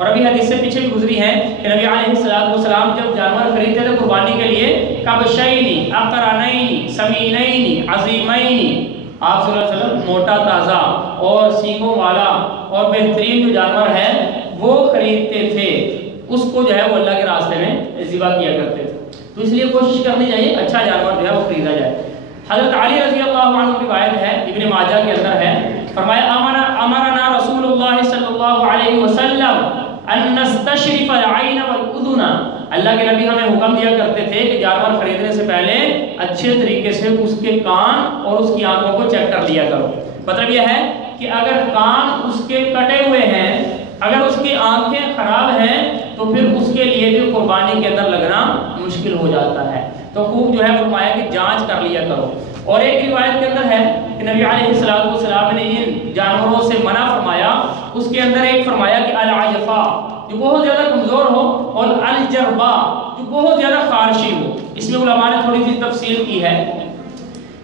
اور ابھی حدیث سے پیچھے بھی گزری ہے کہ نبی علیہ السلام جب جانور خریدتے تھے قربانی کے لیے کبشین اقرنین سمینین عظیمین، آپ صلی اللہ علیہ وسلم موٹا تازہ اور سینگوں والا اور بہترین جو جانور ہے وہ خریدتے تھے، اس کو جو ہے وہ اللہ کے راستے میں ذبح کیا کرتے تھے۔ تو اس لیے کوشش کرنی چاہیے اچھا جانور جو ہے وہ خریدا جائے۔ حضرت علی رضی اللہ عنہ کی روایت ہے، ابن ماجہ کے اندر ہے، فرمایا امرنا رسول اللہ صلی اللہ علیہ وسلم ان نستشرف العین والاذن، اللہ کے نبی ہمیں حکم دیا کرتے تھے کہ جانور خریدنے سے پہلے اچھے طریقے سے اس کے کان اور اس کی آنکھوں کو چیک کر لیا کرو۔ مطلب یہ ہے کہ اگر کان اس کے کٹے ہوئے ہیں، اگر اس کی آنکھیں خراب ہیں تو پھر اس کے لیے بھی قربانی کے اندر لگنا مشکل ہو جاتا ہے، تو خوب جو ہے فرمایا کہ جانچ کر لیا کرو۔ اور ایک روایت کے اندر ہے کہ نبی علیہ السلام نے ان جانوروں سے منع فرمایا، اس کے اندر ایک فرمایا کہ العجفا جو بہت زیادہ کمزور ہو اور الجربا جو بہت زیادہ خارشی ہو۔ اس میں علماء نے تھوڑی سی تفصیل کی ہے،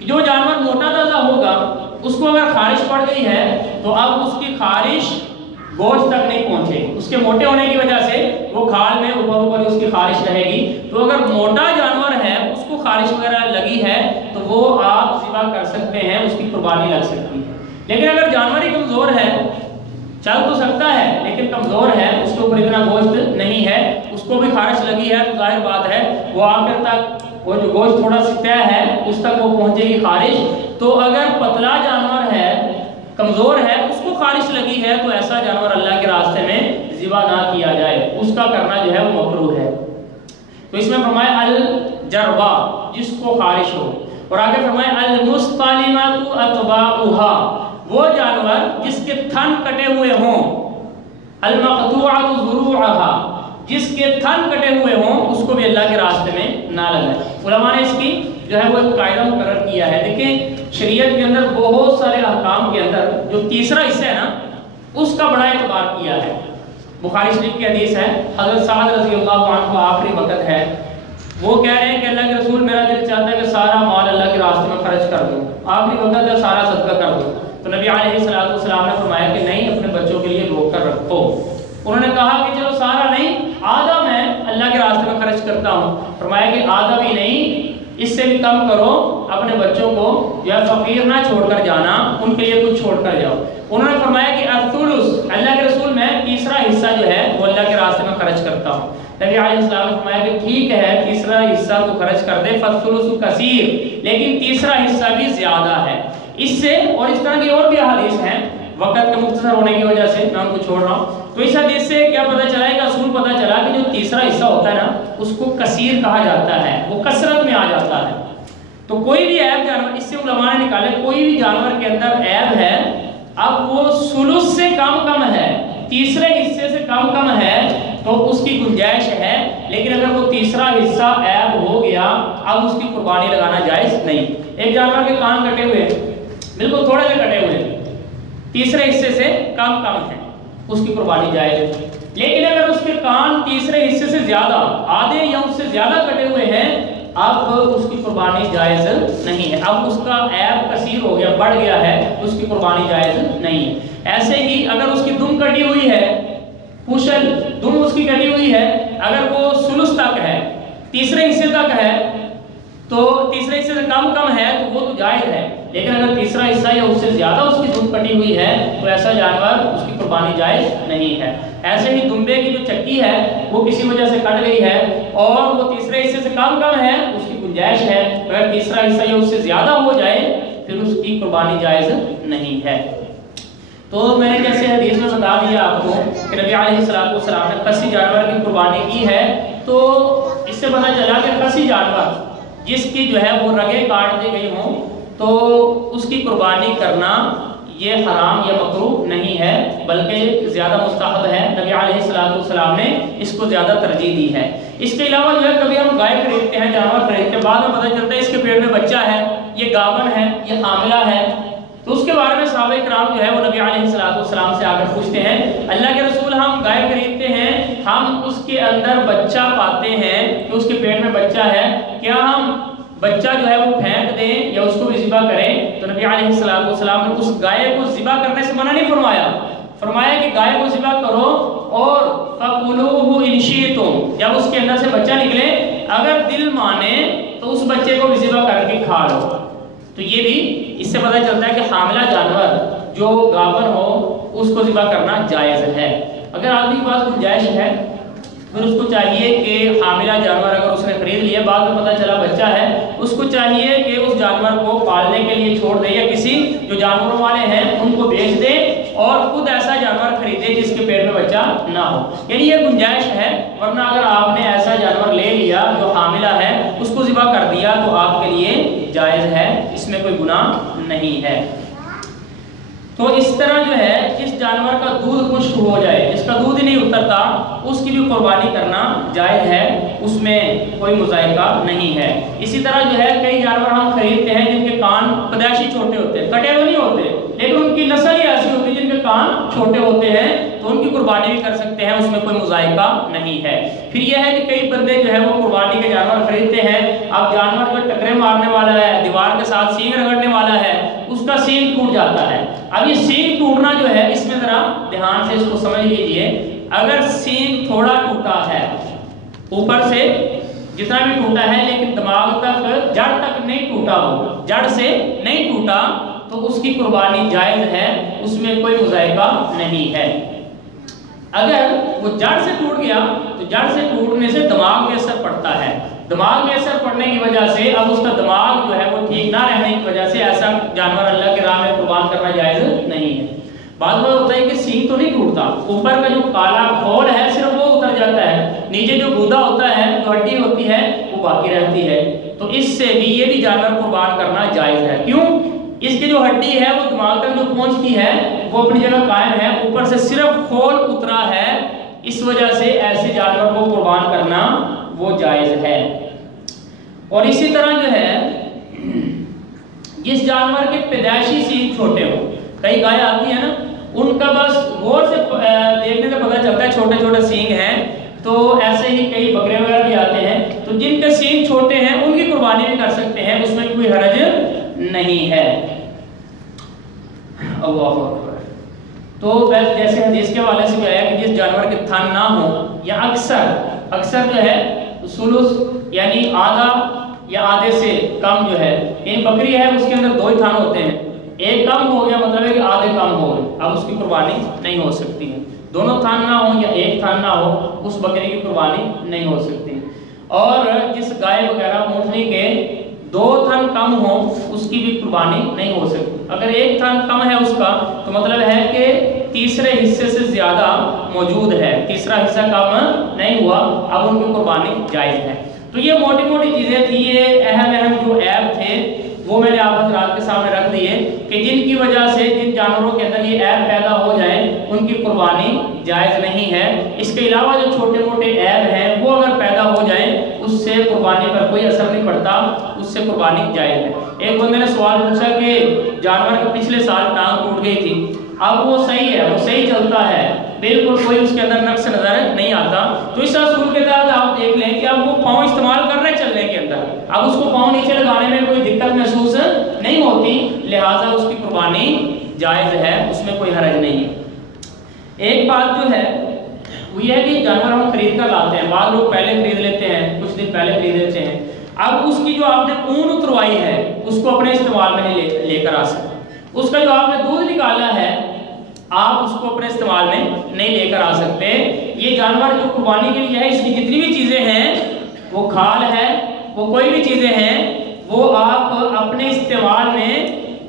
جو جانور موٹا تازہ ہوگا اس کو اگر خارش پڑ گئی ہے تو اب اس کی خارش گوشت تک نہیں پہنچے، اس کے موٹے ہونے کی وجہ سے وہ کھال میں اوپر اس کی خارش رہے گی۔ تو اگر موٹا جانور ہے اس کو خارش وغیرہ لگی ہے تو وہ آپ ذبح کر سکتے ہیں، اس کی قربانی لگ سکتی ہے۔ لیکن اگر جانور ہی کمزور ہے، چل تو سکتا ہے لیکن کمزور ہے، اس کے اوپر اتنا گوشت نہیں ہے، اس کو بھی خارش لگی ہے تو ظاہر بات ہے وہ آخر تک وہ جو گوشت تھوڑا سا طے ہے اس تک وہ پہنچے گی خارش۔ تو اگر پتلا جانور ہے، کمزور ہے، اس کو خارش لگی ہے تو ایسا جانور اللہ کے راستے میں ذبح نہ کیا جائے، اس کا کرنا جو ہے وہ مکروہ ہے۔ تو اس میں فرمایا الجربا جس کو خارش ہو، اور آگے فرمایا المستلمۃ اتباعها وہ جانور جس کے تھن کٹے ہوئے ہوں، المقطوعۃ ذروعها جس کے تھن کٹے ہوئے ہوں، اس کو بھی اللہ کے راستے میں نہ لگائے۔ علماء نے اس کی جو ہے وہ ایک قاعدہ مقرر کیا ہے۔ دیکھیں شریعت کے اندر بہت سارے احکام کے اندر جو تیسرا حصہ ہے نا اس کا بڑا اعتبار کیا ہے۔ بخاری شریف کی حدیث ہے، حضرت سعد رضی اللہ عنہ کا آخری وقت ہے، وہ کہہ رہے ہیں کہ اللہ کے رسول میرا دل چاہتا ہے کہ سارا مال اللہ کے راستے میں خرچ کر دوں، آخری وقت ہے سارا صدقہ کر دوں۔ تو نبی علیہ السلام نے فرمایا کہ نہیں، اپنے بچوں کے لیے روک کر رکھو۔ انہوں نے کہا کہ چلو سارا نہیں، آدھا میں اللہ کے راستے میں خرچ کرتا ہوں۔ فرمایا کہ آدھا بھی نہیں، اس سے بھی کم کرو، اپنے بچوں کو یا فقیر نہ چھوڑ کر جانا، ان کے لیے کچھ چھوڑ کر جاؤ۔ انہوں نے فرمایا کہ الثلث اللہ کے رسول میں تیسرا حصہ جو ہے وہ اللہ کے راستے میں خرچ کرتا ہوں۔ نبی علیہ السلام نے فرمایا کہ ٹھیک ہے تیسرا حصہ تو خرچ کر دے، فالثلث کثیر، لیکن تیسرا حصہ بھی زیادہ ہے۔ اس سے اور اس طرح کی اور بھی احادیث ہیں، وقت کا مختصر ہونے کی وجہ سے میں ان کو چھوڑ رہا ہوں۔ تو اس حدیث سے کیا پتہ چلا ہے کہ اصول پتہ چلا کہ جو تیسرا حصہ ہوتا ہے نا اس کو کثیر کہا جاتا ہے، وہ کثرت میں آ جاتا ہے۔ تو کوئی بھی عیب جانور، اس سے علماء نے نکالے کوئی بھی جانور کے اندر عیب ہے، اب وہ ثلث سے کم ہے، تیسرے حصے سے کم ہے تو اس کی گنجائش ہے، لیکن اگر وہ تیسرا حصہ عیب ہو گیا اب اس کی قربانی لگانا جائز نہیں۔ ایک جانور کے کان کٹے ہوئے، بالکل تھوڑے سے کٹے ہوئے، تیسرے حصے سے کم ہے، اس کی قربانی جائز ہے۔ لیکن اگر اس کے کان تیسرے حصے سے زیادہ، آدھے یا اس سے زیادہ کٹے ہوئے ہیں، اب اس کی قربانی جائز نہیں ہے، اب اس کا عیب کثیر ہو گیا، بڑھ گیا ہے، اس کی قربانی جائز نہیں ہے۔ ایسے ہی اگر اس کی دم کٹی ہوئی ہے، پوشل دم اس کی کٹی ہوئی ہے، اگر وہ ثلث تک ہے، تیسرے حصے تک ہے، تو تیسرے حصے سے کم ہے تو وہ تو جائز ہے، لیکن اگر تیسرا حصہ یا اس سے زیادہ اس کی دم کٹی ہوئی ہے تو ایسا جانور اس کی قربانی جائز نہیں ہے۔ ایسے ہی دمبے کی جو چکی ہے وہ کسی وجہ سے کٹ گئی ہے اور وہ تیسرے حصے سے کم ہے، اس کی گنجائش ہے، اگر تیسرا حصہ یا اس سے زیادہ ہو جائے پھر اس کی قربانی جائز نہیں ہے۔ تو میں نے جیسے حدیث میں بتا دیا آپ کو کہ نبی علیہ السلام نے خصی جانور کی قربانی کی ہے، تو اس سے پتہ چلا کہ خصی جانور جس کی جو ہے وہ رگیں کاٹ دی گئی ہوں تو اس کی قربانی کرنا یہ حرام یا مکروہ نہیں ہے، بلکہ زیادہ مستحب ہے۔ نبی علیہ السلام نے اس کو زیادہ ترجیح دی ہے۔ اس کے علاوہ جو ہے کبھی ہم گائے خریدتے ہیں، جانور خریدتے ہیں، بعد میں پتہ چلتا ہے اس کے پیٹ میں بچہ ہے، یہ گاون ہے، یہ حاملہ ہے، تو اس کے بارے میں صحابہ کرام جو ہے وہ نبی علیہ السلام سے آ کر پوچھتے ہیں، اللہ کے رسول ہم گائے خریدتے ہیں، ہم اس کے اندر بچہ پاتے ہیں کہ اس کے پیٹ میں بچہ ہے، کیا ہم بچہ جو ہے وہ پھینک دیں یا اس کو بھی ذبح کریں؟ تو نبی علیہ السلام نے اس گائے کو ذبح کرنے سے منع نہیں فرمایا، فرمایا کہ گائے کو ذبح کرو اور جب اس کے اندر سے بچہ نکلے اگر دل مانے تو اس بچے کو بھی ذبح کر کے کھا لو۔ تو یہ بھی اس سے پتہ چلتا ہے کہ حاملہ جانور جو گابن ہو اس کو ذبح کرنا جائز ہے۔ اگر آدمی کے پاس گنجائش ہے پھر اس کو چاہیے کہ حاملہ جانور اگر اس نے خرید لیا، بعد میں پتہ چلا بچہ ہے، اس کو چاہیے کہ اس جانور کو پالنے کے لیے چھوڑ دے یا کسی جو جانوروں والے ہیں ان کو بیچ دے اور خود ایسا جانور خریدے جس کے پیٹ میں بچہ نہ ہو، یعنی یہ گنجائش ہے۔ ورنہ اگر آپ نے ایسا جانور لے لیا جو حاملہ ہے اس کو ذبح کر دیا تو آپ کے لیے جائز ہے، اس میں کوئی گناہ نہیں ہے۔ تو اس طرح جو ہے جس جانور کا دودھ خشک ہو جائے، جس کا دودھ ہی نہیں اترتا، اس کی بھی قربانی کرنا جائز ہے، اس میں کوئی مذائقہ نہیں ہے۔ اسی طرح جو ہے کئی جانور ہم خریدتے ہیں جن کے کان پیدائشی چھوٹے ہوتے ہیں، کٹے ہوئے نہیں ہوتے، لیکن ان کی نسل ہی ایسی ہوتی ہے جن کے کان چھوٹے ہوتے ہیں، تو ان کی قربانی بھی کر سکتے ہیں، اس میں کوئی مذائقہ نہیں ہے۔ پھر یہ ہے کہ کئی بندے جو ہے وہ قربانی کے جانور خریدتے ہیں، اب جانور جو ٹکرے مارنے والا ہے، دیوار کے ساتھ سینگ رگڑنے والا ہے، اس کا سینگ ٹوٹ جاتا ہے۔ اب یہ سینگ ٹوٹنا جو ہے اس میں ذرا دھیان سے اس کو سمجھ لیجئے، اگر سینگ تھوڑا ٹوٹا ہے اوپر سے جتنا بھی ٹوٹا ہے لیکن دماغ تک جڑ تک نہیں ٹوٹا ہو، جڑ سے نہیں ٹوٹا تو اس کی قربانی جائز ہے، اس میں کوئی مذائقہ نہیں ہے۔ اگر وہ جڑ سے ٹوٹ گیا تو جڑ سے ٹوٹنے سے دماغ میں اثر پڑتا ہے، دماغ میں اثر پڑنے کی وجہ سے اب اس کا دماغ جو ہے وہ ٹھیک نہ رہنے کی وجہ سے ایسا جانور اللہ کے راہ میں قربان کرنا جائز نہیں ہے۔ بعض بار ہوتا ہے کہ سینگ تو نہیں ٹوٹتا، اوپر کا جو کالا کھول ہے صرف وہ اتر جاتا ہے، نیچے جو گودا ہوتا ہے جو ہڈی ہوتی ہے وہ باقی رہتی ہے، تو اس سے بھی یہ بھی جانور قربان کرنا جائز ہے۔ کیوں؟ اس کی جو ہڈی ہے وہ دماغ تک جو پہنچتی ہے وہ اپنی جگہ قائم ہے، اوپر سے صرف کھول اترا ہے، اس وجہ سے ایسے جانور کو قربان کرنا وہ جائز ہے۔ اور اسی طرح جو ہے جس جانور کے پیدائشی سینگ چھوٹے ہو، کئی گائے آتی ہیں نا ان کا بس غور سے دیکھنے سے پتہ چلتا ہے چھوٹے چھوٹے سینگ ہیں، تو ایسے ہی کئی بکرے وغیرہ بھی آتے ہیں، تو جن کے سینگ چھوٹے ہیں ان کی قربانی بھی کر سکتے ہیں، اس میں کوئی حرج نہیں ہے۔ اللہ اکبر۔ تو جیسے حدیث کے حوالے سے بھی آیا کہ جس جانور کے تھن نہ ہو یا اکثر جو ہے ثلث یعنی آدھا یا آدھے سے کم جو ہے، یعنی بکری ہے اس کے اندر 2 ہی تھن ہوتے ہیں، ایک کم ہو گیا مطلب ہے کہ آدھے کم ہو گئے، اب اس کی قربانی نہیں ہو سکتی ہے۔ دونوں تھن نہ ہو یا ایک تھن نہ ہو اس بکری کی قربانی نہیں ہو سکتی۔ اور جس گائے وغیرہ اونٹنی کے 2 تھن کم ہو اس کی بھی قربانی نہیں ہو سکتی۔ اگر ایک تھن کم ہے اس کا تو مطلب ہے کہ تیسرے حصے سے زیادہ موجود ہے، تیسرا حصہ کم نہیں ہوا، اب ان کی قربانی جائز ہے۔ تو یہ موٹی موٹی چیزیں تھی، یہ اہم جو عیب تھے وہ میں نے آپ حضرات کے سامنے رکھ دیے کہ جن کی وجہ سے جن جانوروں کے اندر یہ عیب پیدا ہو جائیں ان کی قربانی جائز نہیں ہے۔ اس کے علاوہ جو چھوٹے موٹے عیب ہیں وہ اگر پیدا ہو جائیں اس سے قربانی پر کوئی اثر نہیں پڑتا، اس سے قربانی جائز ہے۔ ایک بندے نے سوال پوچھا کہ جانور کے پچھلے سال ٹانگ ٹوٹ گئی تھی، اب وہ صحیح ہے، وہ صحیح چلتا ہے، بالکل کوئی اس کے اندر نقص نظر نہیں آتا، تو اس اصول کے تحت آپ دیکھ لیں کہ اب وہ پاؤں استعمال کر رہے ہیں چلنے کے اندر، اب اس کو پاؤں نیچے لگانے میں کوئی دقت محسوس نہیں ہوتی، لہٰذا اس کی قربانی جائز ہے، اس میں کوئی حرج نہیں ہے۔ ایک بات جو ہے وہ یہ ہے کہ جانور ہم خرید کر لاتے ہیں، بعض لوگ پہلے خرید لیتے ہیں، کچھ دن پہلے خرید لیتے ہیں، اب اس کی جو آپ نے اون اتروائی ہے اس کو اپنے استعمال میں نہیں لے کر آ سکتے، اس کا جو آپ نے دودھ نکالا ہے آپ اس کو اپنے استعمال میں نہیں لے کر آ سکتے۔ یہ جانور جو قربانی کے لیے ہے اس کی جتنی بھی چیزیں ہیں، وہ کھال ہے، وہ کوئی بھی چیزیں ہیں، وہ آپ اپنے استعمال میں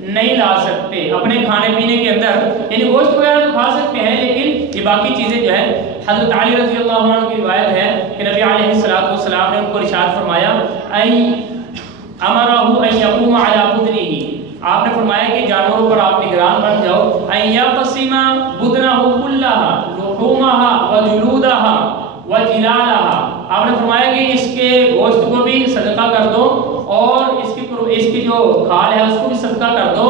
نہیں لا سکتے اپنے کھانے پینے کے اندر، یعنی گوشت وغیرہ تو کھا سکتے ہیں لیکن یہ باقی چیزیں جو ہے، حضرت علی رضی اللہ عنہ کی روایت ہے کہ نبی علیہ السلام نے ان کو ارشاد فرمایا امرہ ان یقوم علی بدنہ، آپ نے فرمایا کہ جانوروں پر آپ نگران بن جاؤ، ان یقسم بدنہ کلھا لحومھا وجلودھا وجلالھا، آپ نے فرمایا کہ اس کے گوشت کو بھی صدقہ کر دو اور اس کی جو کھال ہے اس کو بھی صدقہ کر دو،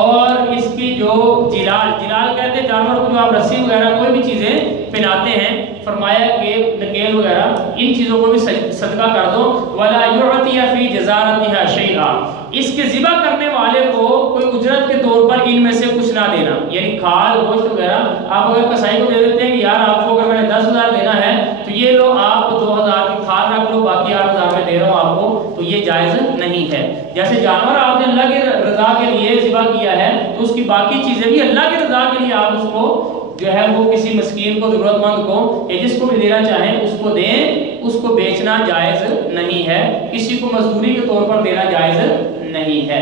اور اس کی جو جلال کہتے ہیں جانور کو جو آپ رسی وغیرہ کوئی بھی چیزیں پہناتے ہیں، فرمایا کہ نکیل وغیرہ ان چیزوں کو بھی صدقہ کر دو، ولا یعطی فی جزارتھا شیئا، اس کے ذبح کرنے والے کو کوئی اجرت کے طور پر ان میں سے کچھ نہ دینا، یعنی کھال گوشت وغیرہ آپ اگر کسائی کو دے دیتے ہیں کہ یار آپ کو اگر میں نے 10,000 دینا ہے تو یہ لو آپ 2,000 تو یہ جائز نہیں ہے۔ جیسے جانور آپ نے اللہ کی رضا کے لیے ذبح کیا ہے تو اس کی باقی چیزیں بھی اللہ کی رضا کے لیے آپ اس کو جو ہے وہ کسی مسکین کو، ضرورت مند کو، یا جس کو بھی دینا چاہیں اس کو دیں، اس کو بیچنا جائز نہیں ہے، کسی کو مزدوری کے طور پر دینا جائز نہیں ہے۔